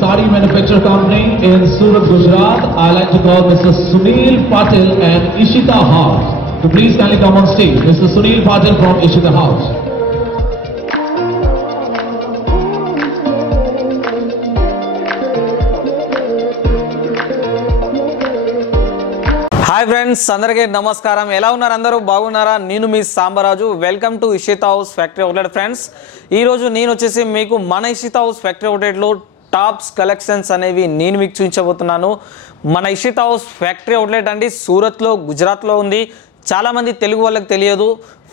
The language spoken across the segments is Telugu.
Sari manufacturer company in Surat, Gujarat. I like to call Mr. Sunil Patil and Ishita House to please kindly come on stage. Mr. Sunil Patil from Ishita House. Hi friends, అందరికీ నమస్కారం. ఎలా ఉన్నారు? అందరూ బాగున్నారా? నేను మీ Sambaraju. Welcome to Ishita House factory outlet. Friends, ఈరోజు నేను వచ్చేసి మీకు మన ఇషితా హౌస్ ఫ్యాక్టరీ అవుట్లెట్లో టాప్స్ కలెక్షన్స్ అనేవి నేను మీకు చూపించబోతున్నాను. మన ఇషితా హౌస్ ఫ్యాక్టరీ అవుట్లెట్ అండి సూరత్లో, గుజరాత్లో ఉంది. చాలామంది తెలుగు వాళ్ళకి తెలియదు,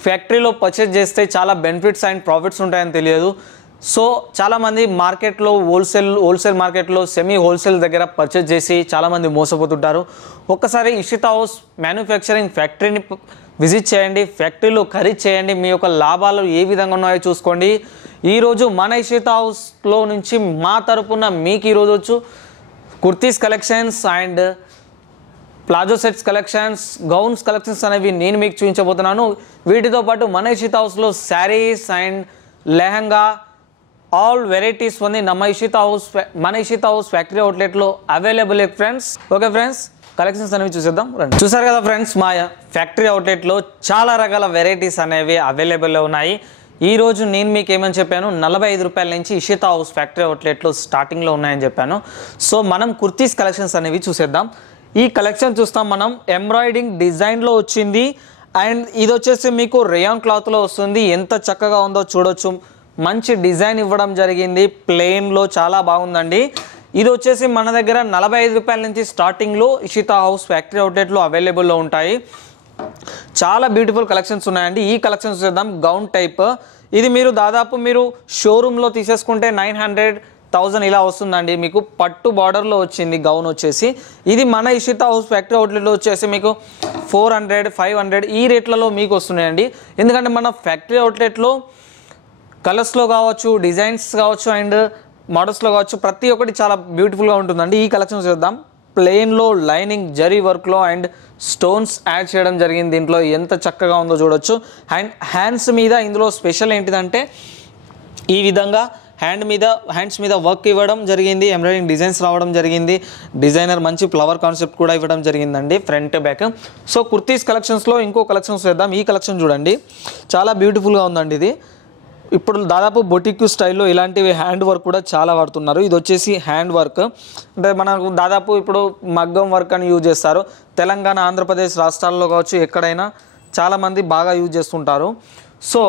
ఫ్యాక్టరీలో పర్చేజ్ చేస్తే చాలా బెనిఫిట్స్ అండ్ ప్రాఫిట్స్ ఉంటాయని తెలియదు. సో చాలామంది మార్కెట్లో హోల్సేల్ మార్కెట్లో సెమీ హోల్సేల్ దగ్గర పర్చేజ్ చేసి చాలామంది మోసపోతుంటారు. ఒక్కసారి ఇషితా హౌస్ మ్యానుఫ్యాక్చరింగ్ ఫ్యాక్టరీని విజిట్ చేయండి, ఫ్యాక్టరీలో ఖరీదు చేయండి, మీ యొక్క లాభాలు ఏ విధంగా ఉన్నాయో చూసుకోండి. ఈరోజు మన ఇషితా హౌస్లో నుంచి మా తరపున మీకు ఈరోజు వచ్చు kurtis collections and palazzo sets collections, gowns collections అనేవి నేను మీకు చూపించబోతున్నాను. వీటితో పాటు మన ఇషితా హౌస్లో saris and lehenga all varieties ఉంది మన ఇషితా హౌస్ ఫ్యాక్టరీ అవుట్లెట్లో available friends. Okay friends, collections అనేవి చూసేద్దాం రండి. చూసారు కదా ఫ్రెండ్స్, మా ఫ్యాక్టరీ అవుట్లెట్లో చాలా రకాల వెరైటీస్ అనేవి అవైలబుల్లో ఉన్నాయి. ఈరోజు నేను మీకు ఏమని చెప్పాను, 45 రూపాయల నుంచి ఇషితా హౌస్ ఫ్యాక్టరీ అవుట్లెట్లో స్టార్టింగ్లో ఉన్నాయని చెప్పాను. సో మనం కుర్తీస్ కలెక్షన్స్ అనేవి చూసేద్దాం. ఈ కలెక్షన్ చూస్తాం మనం. ఎంబ్రాయిడింగ్ డిజైన్లో వచ్చింది అండ్ ఇది వచ్చేసి మీకు రేయాన్ క్లాత్లో వస్తుంది. ఎంత చక్కగా ఉందో చూడొచ్చు. మంచి డిజైన్ ఇవ్వడం జరిగింది, ప్లెయిన్లో చాలా బాగుందండి. ఇది వచ్చేసి మన దగ్గర 45 రూపాయల నుంచి స్టార్టింగ్లో ఇషితా హౌస్ ఫ్యాక్టరీ అవుట్లెట్లో అవైలబుల్లో ఉంటాయి. చాలా బ్యూటిఫుల్ కలెక్షన్స్ ఉన్నాయండి. ఈ కలెక్షన్స్ చూద్దాం. గౌన్ టైప్ ఇది మీరు దాదాపు మీరు షోరూంలో తీసేసుకుంటే 900,000 ఇలా వస్తుందండి. మీకు పట్టు బార్డర్లో వచ్చింది గౌన్ వచ్చేసి. ఇది మన ఇషితా హౌస్ ఫ్యాక్టరీ అవుట్లెట్లో వచ్చేసి మీకు 400, 500 ఈ రేట్లలో మీకు వస్తున్నాయండి. ఎందుకంటే మన ఫ్యాక్టరీ అవుట్లెట్లో కలర్స్లో కావచ్చు, డిజైన్స్ కావచ్చు అండ్ మోడల్స్లో కావచ్చు, ప్రతి ఒక్కటి చాలా బ్యూటిఫుల్గా ఉంటుందండి. ఈ కలెక్షన్ చూద్దాం. ప్లెయిన్లో లైనింగ్ జరీ వర్క్లో అండ్ స్టోన్స్ యాడ్ చేయడం జరిగింది. దీంట్లో ఎంత చక్కగా ఉందో చూడొచ్చు. అండ్ హ్యాండ్స్ మీద ఇందులో స్పెషల్ ఏంటిదంటే ఈ విధంగా హ్యాండ్స్ మీద వర్క్ ఇవ్వడం జరిగింది, ఎంబ్రాయిడింగ్ డిజైన్స్ రావడం జరిగింది. డిజైనర్ మంచి ఫ్లవర్ కాన్సెప్ట్ కూడా ఇవ్వడం జరిగిందండి ఫ్రంట్ బ్యాక్. సో కుర్తీస్ కలెక్షన్స్లో ఇంకో కలెక్షన్స్ చేద్దాం. ఈ కలెక్షన్ చూడండి, చాలా బ్యూటిఫుల్గా ఉందండి. ఇది ఇప్పుడు దాదాపు బొటిక్ స్టైల్లో ఇలాంటివి హ్యాండ్ వర్క్ కూడా చాలా వాడుతున్నారు. ఇది వచ్చేసి హ్యాండ్ వర్క్ అంటే మనకు దాదాపు ఇప్పుడు మగ్గం వర్క్ అని యూజ్ చేస్తారు. తెలంగాణ, ఆంధ్రప్రదేశ్ రాష్ట్రాల్లో కావచ్చు, ఎక్కడైనా చాలామంది బాగా యూజ్ చేస్తుంటారు. సో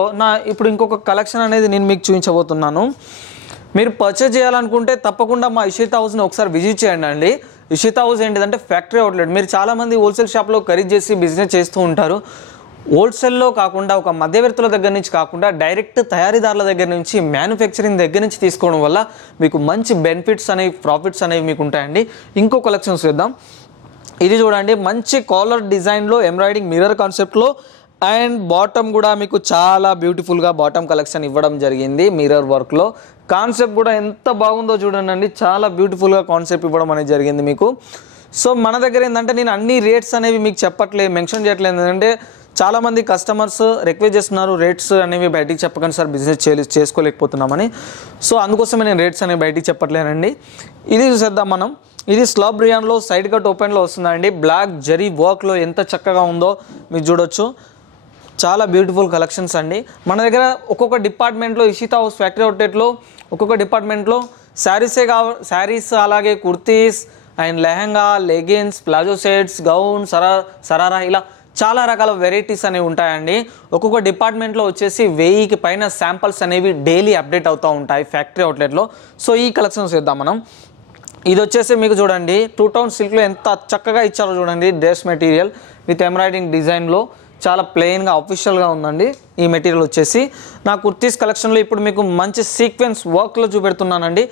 ఇప్పుడు ఇంకొక కలెక్షన్ అనేది నేను మీకు చూపించబోతున్నాను. మీరు పర్చేజ్ చేయాలనుకుంటే తప్పకుండా మా ఇషితా హౌస్ని ఒకసారి విజిట్ చేయండి అండి. ఇషితా హౌస్ ఏంటిదంటే ఫ్యాక్టరీ అవుట్లెట్. మీరు చాలామంది హోల్సేల్ షాప్లో ఖరీదు చేసి బిజినెస్ చేస్తూ ఉంటారు. హోల్సేల్లో కాకుండా ఒక మధ్యవర్తుల దగ్గర నుంచి కాకుండా డైరెక్ట్ తయారీదారుల దగ్గర నుంచి, మ్యానుఫ్యాక్చరింగ్ దగ్గర నుంచి తీసుకోవడం వల్ల మీకు మంచి బెనిఫిట్స్ అనేవి, ప్రాఫిట్స్ అనేవి మీకు ఉంటాయండి. ఇంకో కలెక్షన్స్ చూద్దాం. ఇది చూడండి, మంచి కాలర్ డిజైన్లో ఎంబ్రాయిడింగ్ మిర్రర్ కాన్సెప్ట్లో అండ్ బాటమ్ కూడా మీకు చాలా బ్యూటిఫుల్గా బాటమ్ కలెక్షన్ ఇవ్వడం జరిగింది. మిర్రర్ వర్క్లో కాన్సెప్ట్ కూడా ఎంత బాగుందో చూడండి. చాలా బ్యూటిఫుల్గా కాన్సెప్ట్ ఇవ్వడం అనేది జరిగింది మీకు. సో మన దగ్గర ఏంటంటే నేను అన్ని రేట్స్ అనేవి మీకు మెన్షన్ చేయట్లేదు. ఎందుకంటే చాలామంది కస్టమర్స్ రిక్వెస్ట్ చేస్తున్నారు రేట్స్ అనేవి బయటికి చెప్పకండి సార్, బిజినెస్ చేసుకోలేకపోతున్నామని. సో అందుకోసమే నేను రేట్స్ అనేవి బయటికి చెప్పట్లేనండి. ఇది చూసేద్దాం మనం. ఇది స్లాబ్ రియాన్లో సైడ్ కట్ ఓపెన్లో వస్తుందండి. బ్లాక్ జరీ వర్క్లో ఎంత చక్కగా ఉందో మీరు చూడొచ్చు. చాలా బ్యూటిఫుల్ కలెక్షన్స్ అండి. మన దగ్గర ఒక్కొక్క డిపార్ట్మెంట్లో ఇషితా హౌస్ ఫ్యాక్టరీ అవుట్లెట్లో ఒక్కొక్క డిపార్ట్మెంట్లో శారీస్ అలాగే kurtis and lehenga, leggings, palazzo sets, gown, sharara ఇలా చాలా రకాల వెరైటీస్ అనేవి ఉంటాయండి. ఒక్కొక్క డిపార్ట్మెంట్లో వచ్చేసి 1000కి పైన శాంపిల్స్ అనేవి డైలీ అప్డేట్ అవుతూ ఉంటాయి ఫ్యాక్టరీ అవుట్లెట్లో. సో ఈ కలెక్షన్స్ చేద్దాం మనం. ఇది వచ్చేసి మీకు చూడండి 2 టోన్ సిల్క్లో ఎంత చక్కగా ఇచ్చారో చూడండి. డ్రెస్ మెటీరియల్ విత్ ఎంబ్రాయిడింగ్ డిజైన్లో చాలా ప్లెయిన్గా అఫీషియల్గా ఉందండి ఈ మెటీరియల్ వచ్చేసి. నా కుర్తీస్ కలెక్షన్లో ఇప్పుడు మీకు మంచి సీక్వెన్స్ వర్క్లో చూపెడుతున్నానండి.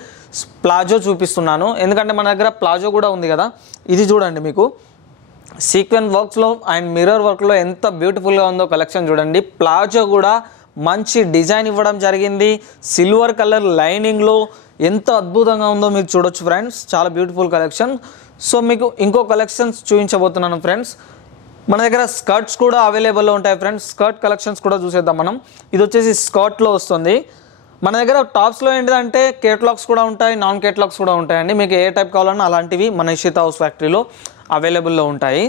ప్లాజో చూపిస్తున్నాను ఎందుకంటే మన దగ్గర ప్లాజో కూడా ఉంది కదా. ఇది చూడండి మీకు సీక్వెన్స్ వర్క్స్లో అండ్ మిర్రర్ వర్క్లో ఎంత బ్యూటిఫుల్గా ఉందో కలెక్షన్ చూడండి. ప్లాజో కూడా మంచి డిజైన్ ఇవ్వడం జరిగింది. సిల్వర్ కలర్ లైనింగ్లో ఎంత అద్భుతంగా ఉందో మీరు చూడొచ్చు ఫ్రెండ్స్. చాలా బ్యూటిఫుల్ కలెక్షన్. సో మీకు ఇంకో కలెక్షన్స్ చూపించబోతున్నాను ఫ్రెండ్స్. మన దగ్గర స్కర్ట్స్ కూడా అవైలబుల్లో ఉంటాయి ఫ్రెండ్స్. స్కర్ట్ కలెక్షన్స్ కూడా చూసేద్దాం మనం. ఇది వచ్చేసి స్కర్ట్లో వస్తుంది. మన దగ్గర టాప్స్లో ఏంటిదంటే కేటలాగ్స్ కూడా ఉంటాయి, నాన్ కేటలాగ్స్ కూడా ఉంటాయండి. మీకు ఏ టైప్ కావాలన్నా అలాంటివి మన ఇషితా హౌస్ ఫ్యాక్టరీలో అవైలబుల్లో ఉంటాయి.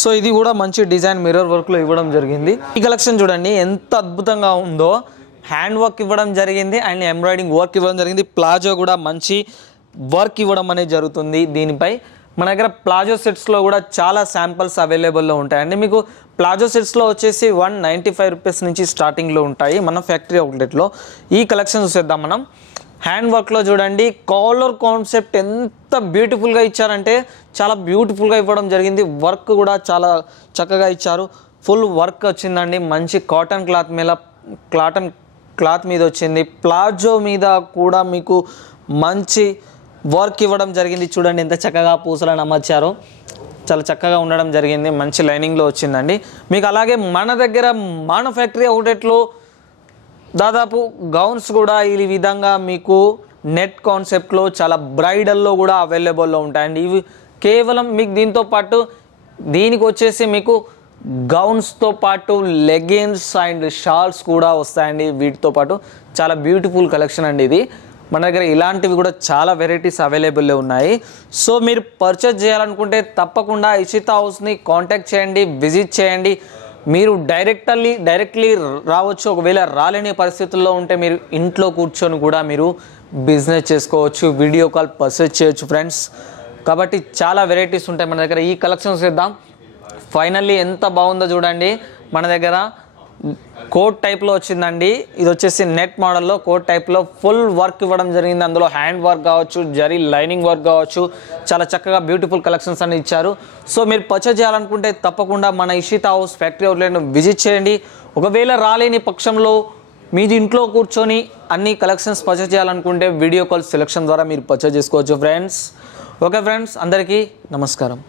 సో ఇది కూడా మంచి డిజైన్ మిర్రర్ వర్క్లో ఇవ్వడం జరిగింది. ఈ కలెక్షన్ చూడండి ఎంత అద్భుతంగా ఉందో. హ్యాండ్ వర్క్ ఇవ్వడం జరిగింది అండ్ ఎంబ్రాయిడింగ్ వర్క్ ఇవ్వడం జరిగింది. ప్లాజో కూడా మంచి వర్క్ ఇవ్వడం అనేది జరుగుతుంది దీనిపై. మన దగ్గర ప్లాజో సెట్స్లో కూడా చాలా శాంపిల్స్ అవైలబుల్లో ఉంటాయండి. మీకు ప్లాజో సెట్స్లో వచ్చేసి 195 రూపీస్ నుంచి స్టార్టింగ్లో ఉంటాయి మన ఫ్యాక్టరీ అవుట్లెట్లో. ఈ కలెక్షన్ చూసేద్దాం మనం. హ్యాండ్ వర్క్లో చూడండి కాలర్ కాన్సెప్ట్ ఎంత బ్యూటిఫుల్గా ఇచ్చారంటే చాలా బ్యూటిఫుల్గా ఇవ్వడం జరిగింది. వర్క్ కూడా చాలా చక్కగా ఇచ్చారు. ఫుల్ వర్క్ వచ్చిందండి. మంచి కాటన్ క్లాత్ మీద వచ్చింది. ప్లాజో మీద కూడా మీకు మంచి వర్క్ ఇవ్వడం జరిగింది. చూడండి ఎంత చక్కగా పూసలను అమర్చారో. చాలా చక్కగా ఉండడం జరిగింది. మంచి లైనింగ్లో వచ్చిందండి మీకు. అలాగే మన దగ్గర మన ఫ్యాక్టరీ అవుట్లెట్లో దాదాపు గౌన్స్ కూడా ఈ విధంగా మీకు నెట్ కాన్సెప్ట్లో చాలా బ్రైడల్లో కూడా అవైలబుల్లో ఉంటాయండి. ఇవి కేవలం మీకు దీంతో పాటు దీనికి వచ్చేసి మీకు గౌన్స్తో పాటు లెగిన్స్ అండ్ షాల్స్ కూడా వస్తాయండి. వీటితో పాటు చాలా బ్యూటిఫుల్ కలెక్షన్ అండి ఇది. మన దగ్గర ఇలాంటివి కూడా చాలా వెరైటీస్ అవైలబుల్లో ఉన్నాయి. సో మీరు పర్చేజ్ చేయాలనుకుంటే తప్పకుండా ఇషితా హౌస్ని కాంటాక్ట్ చేయండి, విజిట్ చేయండి. మీరు డైరెక్ట్లీ రావచ్చు. ఒకవేళ రాలేని పరిస్థితుల్లో ఉంటే మీరు ఇంట్లో కూర్చొని కూడా మీరు బిజినెస్ చేసుకోవచ్చు, వీడియో కాల్ పర్చేజ్ చేయొచ్చు ఫ్రెండ్స్. కాబట్టి చాలా వెరైటీస్ ఉంటాయి మన దగ్గర. ఈ కలెక్షన్స్ చేద్దాం. ఫైనల్లీ ఎంత బాగుందో చూడండి. మన దగ్గర కోట్ టైప్లో వచ్చిందండి. ఇది వచ్చేసి నెట్ మోడల్లో కోట్ టైప్లో ఫుల్ వర్క్ ఇవ్వడం జరిగింది. అందులో హ్యాండ్ వర్క్ కావచ్చు, జరీ లైనింగ్ వర్క్ కావచ్చు, చాలా చక్కగా బ్యూటిఫుల్ కలెక్షన్స్ అన్ని ఇచ్చారు. సో మీరు పర్చేజ్ చేయాలనుకుంటే తప్పకుండా మన ఇషితా హౌస్ ఫ్యాక్టరీ అవుట్లెట్ను విజిట్ చేయండి. ఒకవేళ రాలేని పక్షంలో మీది ఇంట్లో కూర్చొని అన్ని కలెక్షన్స్ పర్చేజ్ చేయాలనుకుంటే వీడియో కాల్ సెలెక్షన్ ద్వారా మీరు పర్చేజ్ చేసుకోవచ్చు ఫ్రెండ్స్. ఓకే ఫ్రెండ్స్, అందరికీ నమస్కారం.